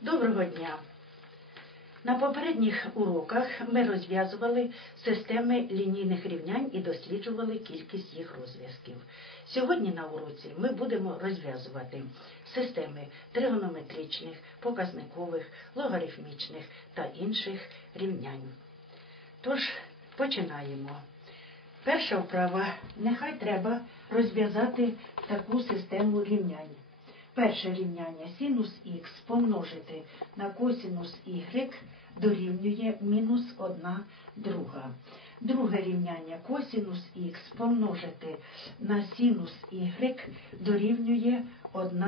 Доброго дня! На попередніх уроках ми розв'язували системи лінійних рівнянь і досліджували кількість їх розв'язків. Сьогодні на уроці ми будемо розв'язувати системи тригонометричних, показникових, логарифмічних та інших рівнянь. Тож, починаємо. Перша вправа. Нехай треба розв'язати таку систему рівнянь. Перше рівняння синус х помножити на косинус y дорівнює мінус 1 друга. Друге рівняння косинус х помножити на синус y дорівнює 1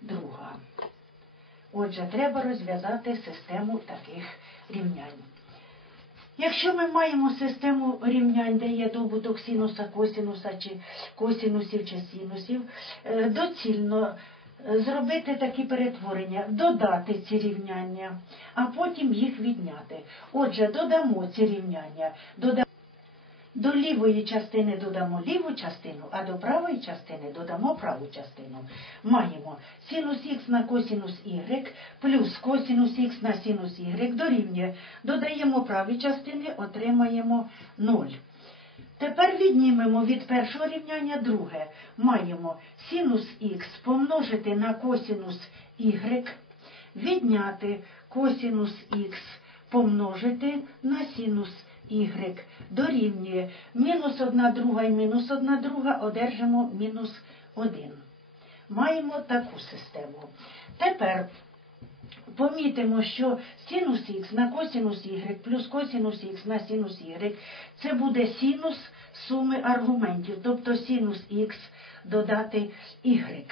друга. Отже, треба розв'язати систему таких рівнянь. Якщо ми маємо систему рівнянь, де є добуток синуса, косинуса, чи косинусів чи синусів, е, доцільно зробити такі перетворення, додати ці рівняння, а потім їх відняти. Отже, додамо ці рівняння. дода- До лівої частини додамо ліву частину, а до правої частини додамо праву частину. Маємо синус х на косинус y плюс косинус х на синус y дорівнює. Додаємо праві частини, отримаємо 0. Тепер віднімемо від першого рівняння друге. Маємо синус х помножити на косинус y, відняти косинус х помножити на синус y дорівнює мінус 1 друга і мінус 1 друга одержимо мінус 1. Маємо таку систему. Тепер помітимо, що синус х на косинус y плюс косинус х на синус y це буде синус суми аргументів, тобто синус х додати y.